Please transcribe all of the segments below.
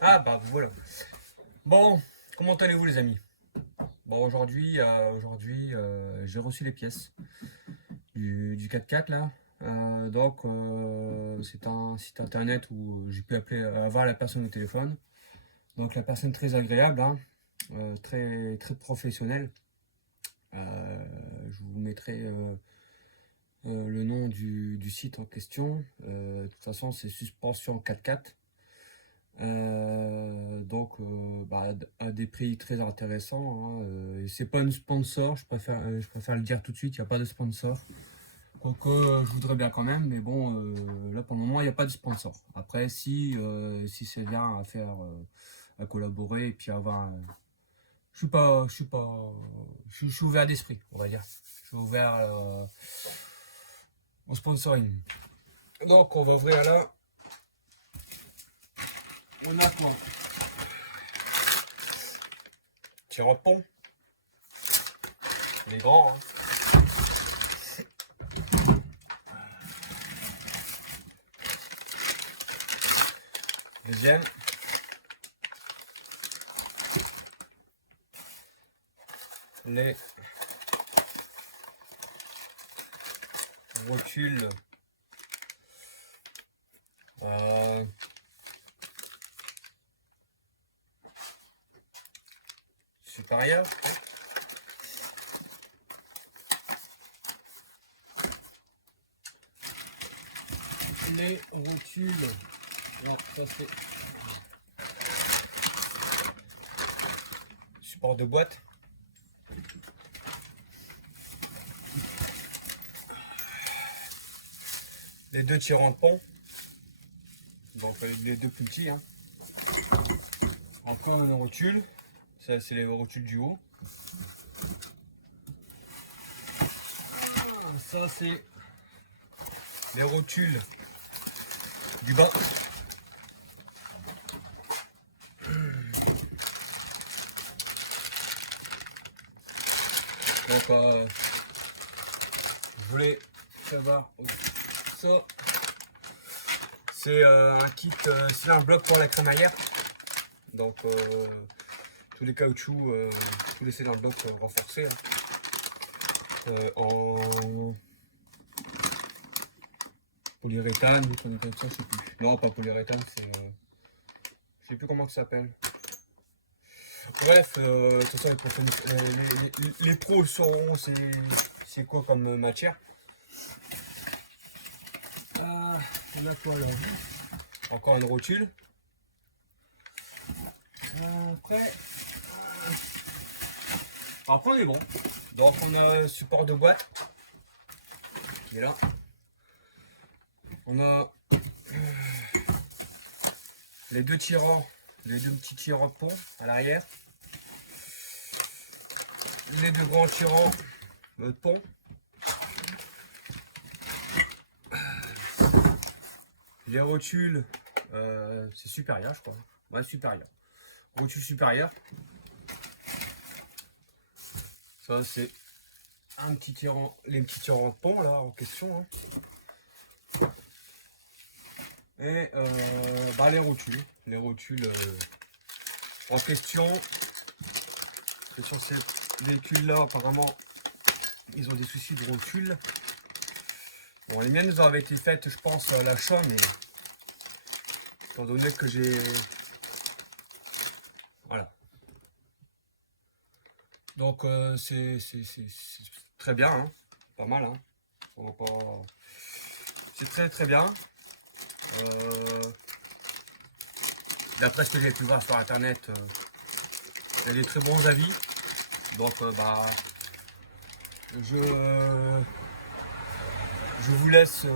Ah, bah voilà. Bon, comment allez-vous les amis? Bon, aujourd'hui, j'ai reçu les pièces du 4x4 là. C'est un site internet où j'ai pu appeler, avoir la personne au téléphone. Donc la personne très agréable, hein, très, très professionnelle. Je vous mettrai le nom du site en question. De toute façon, c'est Suspension 4x4. À des prix très intéressants, hein. C'est pas une sponsor, je préfère le dire tout de suite, il n'y a pas de sponsor. Quoique je voudrais bien quand même, mais bon, là pour le moment il n'y a pas de sponsor. Après, si c'est bien à faire, à collaborer et puis avoir. Je suis ouvert d'esprit, on va dire. Je suis ouvert au sponsoring. Donc on va ouvrir là. On a quoi? Tire-pont. Les grands, hein. Deuxième. Les rotules supérieures. Les rotules. Non, ça c'est support de boîte. Les deux tirants de pont. Donc les deux plus petits, hein. Encore une rotule. Ça c'est les rotules du haut. Ça c'est les rotules du bas. Donc je voulais savoir ça. C'est un kit, c'est un bloc pour la crémaillère. Donc tous les caoutchoucs, tous laissés dans le bloc renforcé, hein. En polyuréthane, ça, je sais plus. Non, pas polyuréthane, c'est je sais plus comment ça s'appelle. Bref, de toute façon, les pros sauront c'est quoi comme matière. On a quoi là? Encore une rotule. Après on est bon. Donc on a un support de boîte. Qui est là. On a les deux tirants, les deux petits tirants de pont à l'arrière. Les deux grands tirants de pont. Les rotules, c'est supérieur je crois. Ouais, supérieur. Rotule supérieure. Ça c'est un petit tirant, les petits tirants de pont là en question, hein. Et les rotules. Les rotules en question. Et sur ces véhicules là apparemment ils ont des soucis de rotules. Bon, les miennes avaient été faites je pense à l'achat, mais étant donné que j'ai... Voilà. Donc c'est très bien, hein. Pas mal, hein. C'est très très bien. D'après ce que j'ai pu voir sur internet, il y a des très bons avis. Donc je vous laisse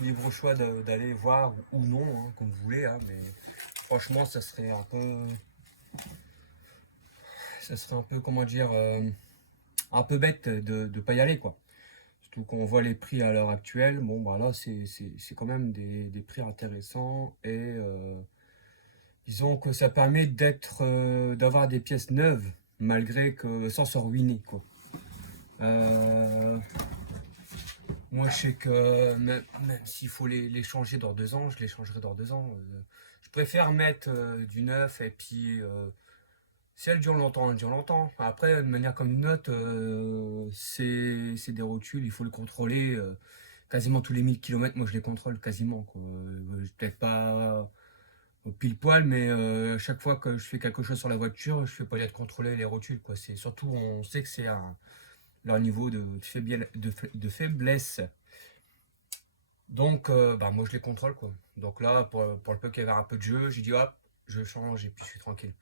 libre choix d'aller voir ou non, hein, comme vous voulez, hein, mais franchement ça serait un peu comment dire, un peu bête de ne pas y aller, quoi. Surtout qu'on voit les prix à l'heure actuelle. Bon bah là c'est quand même des prix intéressants et disons que ça permet d'avoir des pièces neuves malgré que sans se ruiner, quoi. Moi, je sais que même s'il faut les changer dans 2 ans, je les changerai dans 2 ans. Je préfère mettre du neuf et puis si elle dure longtemps, elle dure longtemps. Après, de manière comme une note, c'est des rotules, il faut le contrôler. Quasiment tous les 1000 km, moi je les contrôle quasiment, quoi. Peut-être pas au pile poil, mais à chaque fois que je fais quelque chose sur la voiture, je fais pas de contrôler les rotules, quoi. C'est surtout, on sait que c'est leur niveau de faiblesse. Donc, bah, moi je les contrôle, quoi. Donc là, pour le peu qu'il y avait un peu de jeu, j'ai dit hop, je change et puis je suis tranquille.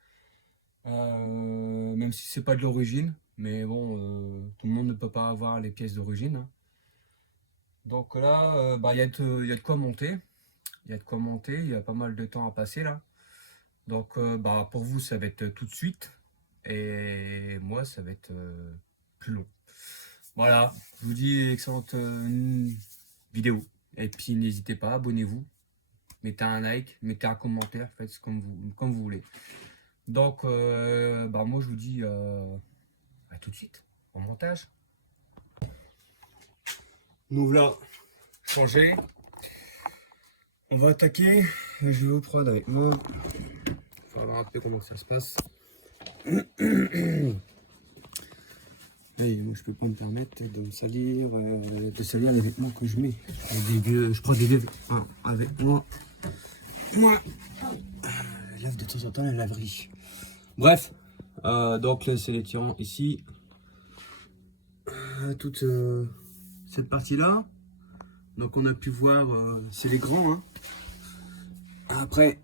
Même si c'est pas de l'origine, mais bon, tout le monde ne peut pas avoir les pièces d'origine, hein. Donc là, bah, il y a de quoi monter. Il y a de quoi monter, il y a pas mal de temps à passer là. Donc bah, pour vous, ça va être tout de suite. Et moi, ça va être plus long. Voilà, je vous dis excellente vidéo. Et puis n'hésitez pas, abonnez-vous. Mettez un like, mettez un commentaire, faites comme vous voulez. Donc bah, moi, je vous dis à tout de suite en montage. Nous voilà changés. On va attaquer. Je vais vous prendre avec moi. Il faut voir un peu comment ça se passe. Et moi, je peux pas me permettre de me salir, les vêtements que je mets. Je prends des vieux avec moi. Moi, je lave de temps en temps la laverie. Bref, donc là, c'est les tirants ici. Toute cette partie-là. Donc, on a pu voir, c'est les grands. Hein. Après,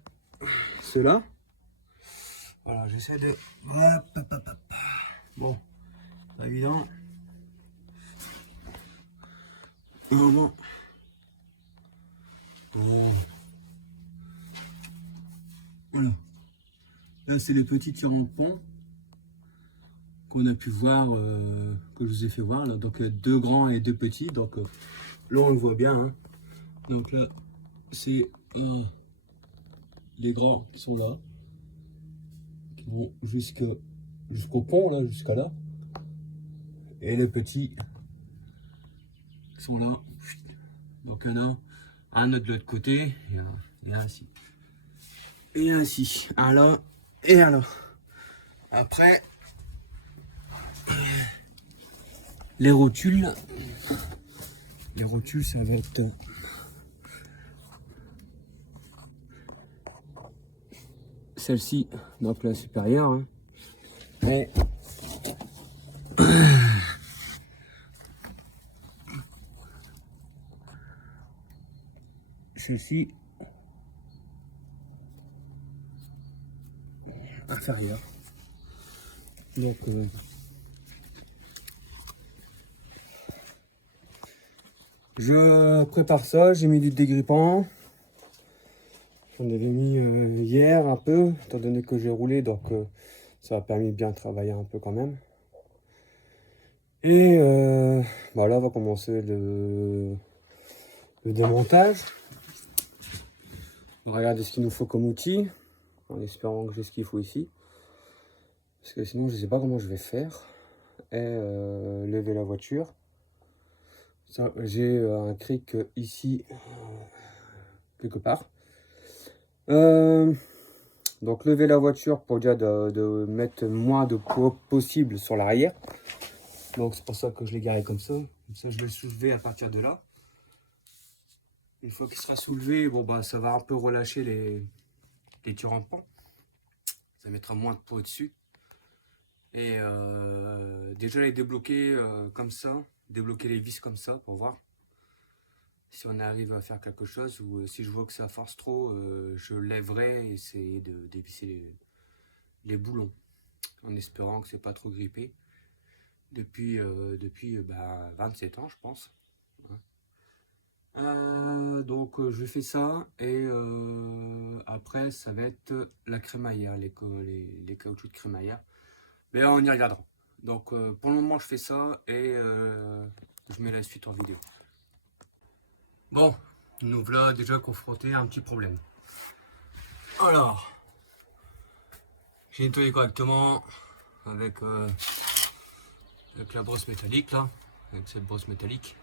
ceux-là. Voilà, j'essaie de. Hop, hop, hop, hop. Bon, pas évident. Bon. Oh. Voilà. Là, c'est les petits tirants de pont qu'on a pu voir, que je vous ai fait voir. Là. Donc, 2 grands et 2 petits. Donc, là, on le voit bien. Hein. Donc, là, c'est les grands qui sont là. Qui vont jusqu'au pont, là, jusqu'à là. Et les petits qui sont là. Donc, il y en a un autre de l'autre côté. Et un ici. Et ainsi, un là et un là. Après, les rotules, ça va être celle-ci, donc la supérieure. Hein. Et celle-ci, inférieure. Donc, je prépare ça, j'ai mis du dégrippant. J'en avais mis hier un peu, étant donné que j'ai roulé, donc ça a permis de bien travailler un peu quand même. Et voilà, on va commencer le démontage. On va regarder ce qu'il nous faut comme outil, en espérant que j'ai ce qu'il faut ici. Parce que sinon, je ne sais pas comment je vais faire. Et lever la voiture. J'ai un cric ici, quelque part. Donc lever la voiture pour déjà de mettre moins de poids possible sur l'arrière. Donc c'est pour ça que je l'ai garé comme ça. Comme ça, je vais le soulever à partir de là. Une fois qu'il sera soulevé, bon bah ça va un peu relâcher les tirants de pont. Ça mettra moins de poids dessus. Et déjà les débloquer comme ça, débloquer les vis comme ça pour voir si on arrive à faire quelque chose, ou si je vois que ça force trop, je lèverai et essayer de dévisser les boulons en espérant que c'est pas trop grippé depuis 27 ans, je pense. Donc je fais ça et après ça va être la crémaillère, les caoutchoucs de crémaillère. Mais là, on y regardera. Donc pour le moment je fais ça et je mets la suite en vidéo. Bon, nous voilà déjà confrontés à un petit problème. Alors, j'ai nettoyé correctement avec la brosse métallique là, avec cette brosse métallique.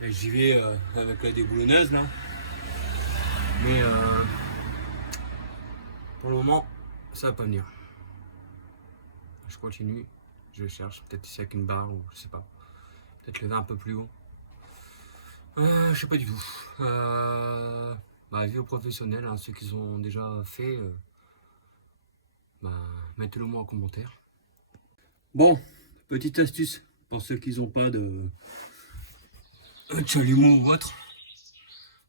Et j'y vais avec la déboulonneuse là. Mais pour le moment, ça va pas venir. Je continue, je cherche, peut-être ici avec une barre ou je sais pas. Peut-être lever un peu plus haut. Je sais pas du tout. Avis aux professionnels, hein, ceux qui ont déjà fait, mettez-le moi en commentaire. Bon, petite astuce pour ceux qui n'ont pas de chalumeau ou autre.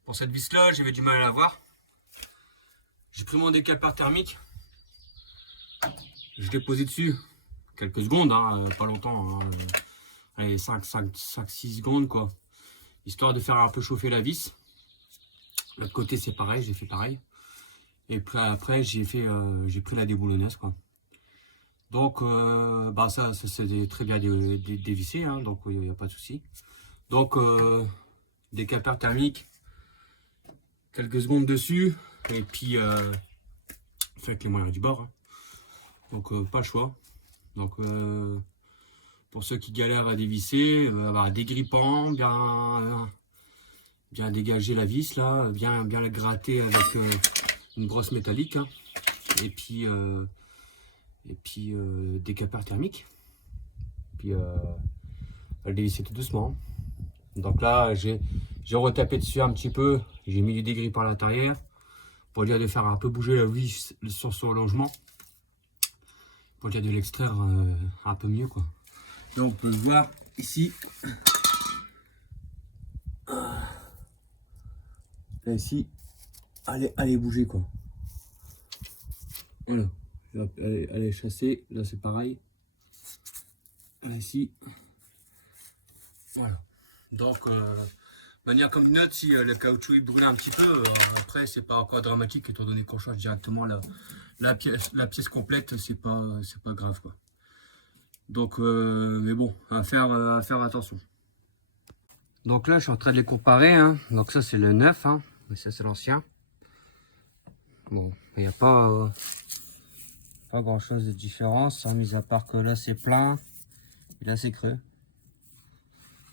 Pour cette vis là, j'avais du mal à la voir. J'ai pris mon décapeur thermique. Je l'ai posé dessus quelques secondes, hein, pas longtemps. Hein, allez, 5-6 secondes quoi. Histoire de faire un peu chauffer la vis. L'autre côté c'est pareil, j'ai fait pareil. Et puis après j'ai pris la déboulonneuse quoi. Donc ça c'est très bien dévissé, hein, donc il n'y a pas de souci. Donc décapeur thermique, quelques secondes dessus, et puis avec les moyens du bord. Hein. Donc pas le choix. Donc pour ceux qui galèrent à dévisser, dégrippant, bien dégager la vis là, bien la gratter avec une brosse métallique, hein. Et puis décapeur thermique. Puis le dévisser tout doucement. Donc là j'ai retapé dessus un petit peu, j'ai mis du dégrippant à l'intérieur pour dire de faire un peu bouger la vis sur son logement, pour dire de l'extraire un peu mieux quoi. Donc on peut le voir ici. Là ici, allez bouger quoi. Voilà, allez chasser, là c'est pareil. Là ici. Voilà. Donc manière comme une autre, si le caoutchouc il brûle un petit peu, après c'est pas encore dramatique étant donné qu'on change directement la pièce complète, c'est pas grave quoi. Donc mais bon, à faire attention. Donc là je suis en train de les comparer, hein. Donc ça c'est le neuf, hein. Et ça c'est l'ancien. Bon, il n'y a pas grand chose de différence, hein, mis à part que là c'est plein et là c'est creux.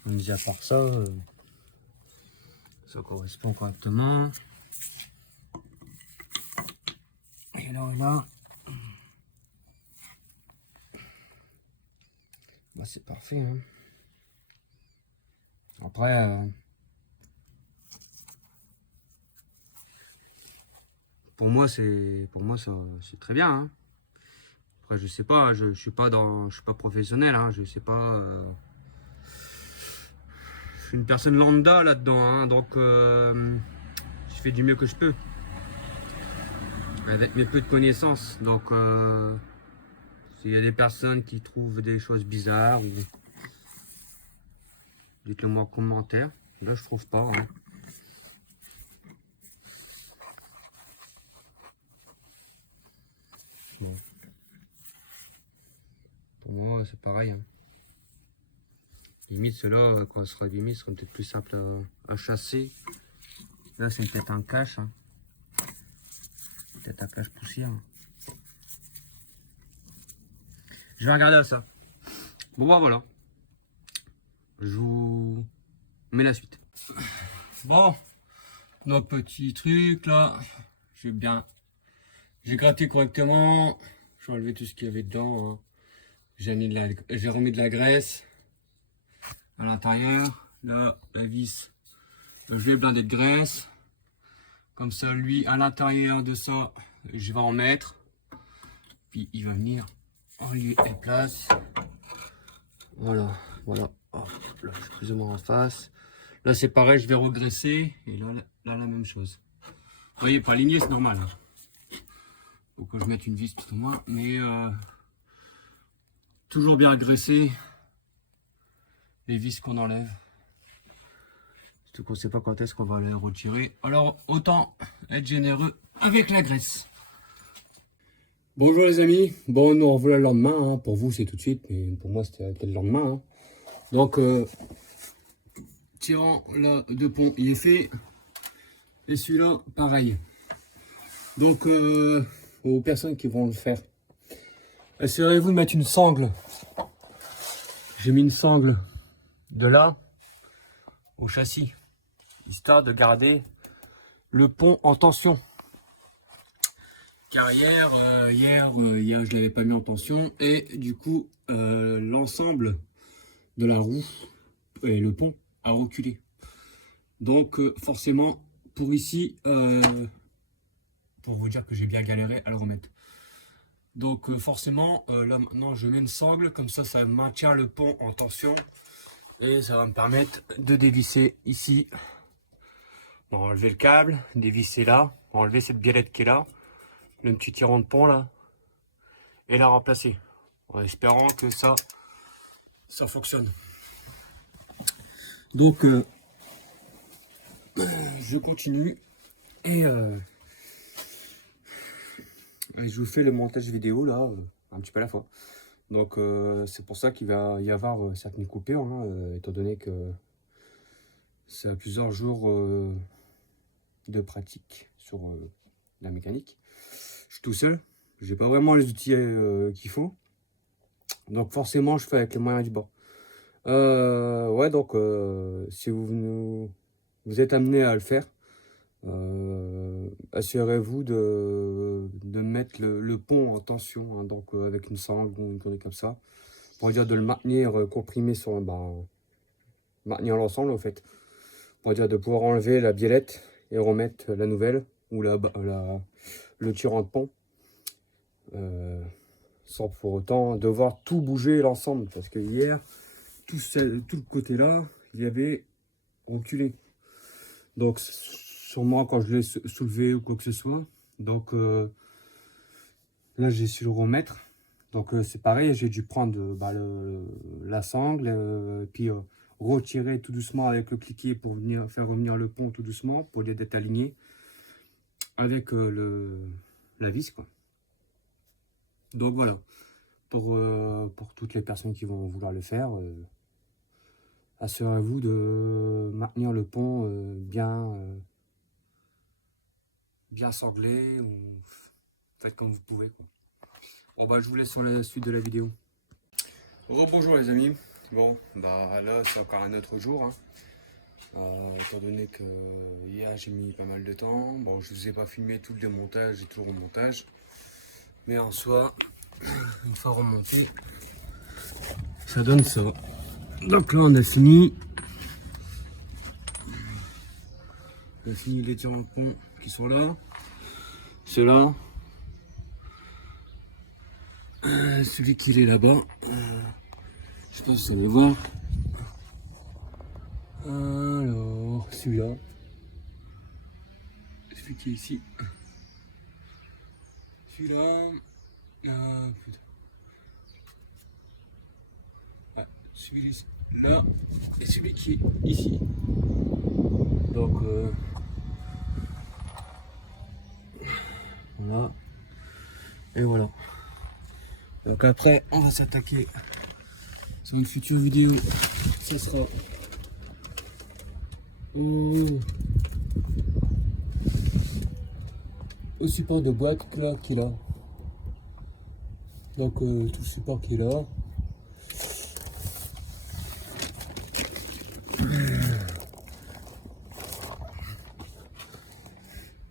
Mis à part ça, ça correspond correctement. Et là, c'est parfait. Hein. Après, pour moi c'est très bien. Hein. Après je sais pas, je suis pas professionnel. Hein, je sais pas. Je suis une personne lambda là-dedans, hein, donc je fais du mieux que je peux avec mes peu de connaissances. Donc s'il y a des personnes qui trouvent des choses bizarres, ou dites-le moi en commentaire. Là je trouve pas. Hein. Bon. Pour moi c'est pareil. Hein. Limite ceux-là, quand ce sera abîmé, ce sera peut-être plus simple à chasser. Là c'est peut-être un cache. Hein. Peut-être un cache poussière. Je vais regarder à ça. Bon voilà. Je vous mets la suite. Bon, donc petit truc là. J'ai gratté correctement. J'ai enlevé tout ce qu'il y avait dedans. Hein. J'ai remis de la graisse à l'intérieur. Là, la vis, je vais blinder de graisse. Comme ça, lui, à l'intérieur de ça, je vais en mettre. Puis il va venir en lieu et place. Voilà. Hop, là, je suis plus ou moins en face. Là, c'est pareil, je vais regraisser. Et là, la même chose. Vous voyez, pas aligné, c'est normal. Faut que je mette une vis tout au moins. Mais toujours bien graisser les vis qu'on enlève. Surtout qu'on ne sait pas quand est-ce qu'on va les retirer. Alors, autant être généreux avec la graisse. Bonjour les amis. Bon, nous on revoit le lendemain. Hein. Pour vous, c'est tout de suite. Mais pour moi, c'était le lendemain. Hein. Donc, tirant là de pont, il est fait. Et celui-là, pareil. Donc, aux personnes qui vont le faire, assurez-vous de mettre une sangle. J'ai mis une sangle de là au châssis, histoire de garder le pont en tension. Car hier je l'avais pas mis en tension et du coup l'ensemble de la roue et le pont a reculé. Donc forcément pour ici, pour vous dire que j'ai bien galéré à le remettre. Donc forcément là maintenant je mets une sangle, comme ça maintient le pont en tension et ça va me permettre de dévisser ici. On va enlever le câble, dévisser là, enlever cette biellette qui est là, le petit tirant de pont là, et la remplacer, en espérant que ça fonctionne. Donc je continue et je vous fais le montage vidéo là, un petit peu à la fois. Donc c'est pour ça qu'il va y avoir certaines coupures, hein, étant donné que c'est à plusieurs jours de pratique sur la mécanique. Je suis tout seul, j'ai pas vraiment les outils qu'il faut, donc forcément je fais avec les moyens du bord. Ouais, donc si vous êtes amené à le faire, assurez-vous de mettre le pont en tension, hein, donc avec une sangle ou une connerie comme ça, pour dire de le maintenir comprimé sur, maintenir l'ensemble en fait, pour dire de pouvoir enlever la biellette et remettre la nouvelle ou le tirant de pont, sans pour autant devoir tout bouger l'ensemble, parce que hier tout le côté là il y avait reculé, donc sûrement quand je l'ai soulevé ou quoi que ce soit. Donc là j'ai su le remettre, donc c'est pareil, j'ai dû prendre la sangle, puis retirer tout doucement avec le cliquet pour venir faire revenir le pont tout doucement pour lui d'être aligné avec la vis quoi. Donc voilà, pour toutes les personnes qui vont vouloir le faire, assurez-vous de maintenir le pont bien sanglé, ou faites comme vous pouvez quoi. Bon bah je vous laisse sur la suite de la vidéo. Rebonjour les amis. Bon bah là c'est encore un autre jour, hein. Étant donné que hier j'ai mis pas mal de temps. Bon, je vous ai pas filmé tout le démontage et tout le remontage, mais en soi une fois remonté ça donne ça. Donc là on a fini les tirants de pont qui sont là, ceux-là, celui qui est là-bas, je pense que ça va voir. Alors celui-là, celui qui est ici, celui-là, putain. Ouais, celui-là et celui qui est ici. Donc voilà, et voilà. Donc après on va s'attaquer sur une future vidéo, ça sera au support de boîte là qui est là. Donc tout le support qui est là.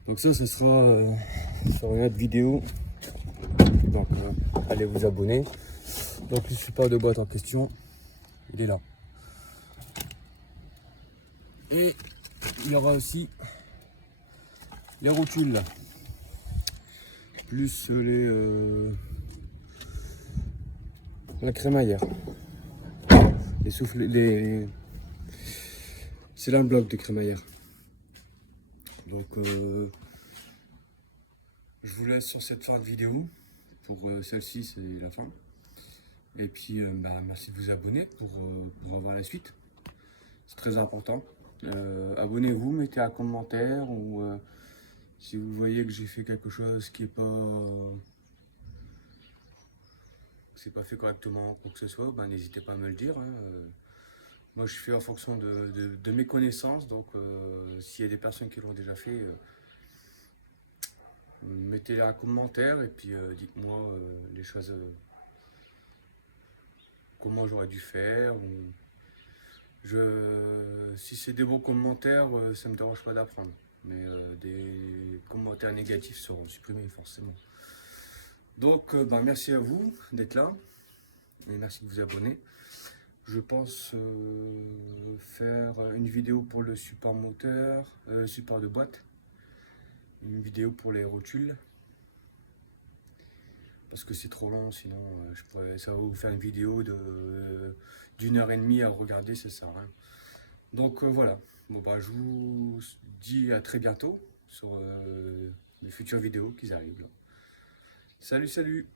Donc ça sera sur une autre vidéo. Donc allez vous abonner. Donc le support de boîte en question, il est là. Et il y aura aussi les rotules, plus la crémaillère, les souffles, c'est là un bloc de crémaillère. Donc je vous laisse sur cette fin de vidéo. Pour celle-ci c'est la fin. Et puis merci de vous abonner pour avoir la suite. C'est très important. Abonnez-vous, mettez un commentaire, ou si vous voyez que j'ai fait quelque chose qui est pas c'est pas fait correctement, quoi que ce soit, n'hésitez pas à me le dire, hein. Moi je fais en fonction de mes connaissances, donc s'il y a des personnes qui l'ont déjà fait, mettez un commentaire et puis dites-moi les choses, comment j'aurais dû faire, ou Si c'est des bons commentaires, ça me dérange pas d'apprendre. Mais des commentaires négatifs seront supprimés forcément. Donc merci à vous d'être là. Et merci de vous abonner. Je pense faire une vidéo pour le support moteur, support de boîte. Une vidéo pour les rotules. Parce que c'est trop long, sinon ça va vous faire une vidéo d'une heure et demie à regarder, ça sert à rien. Donc voilà, je vous dis à très bientôt sur les futures vidéos qui arrivent. Salut, salut!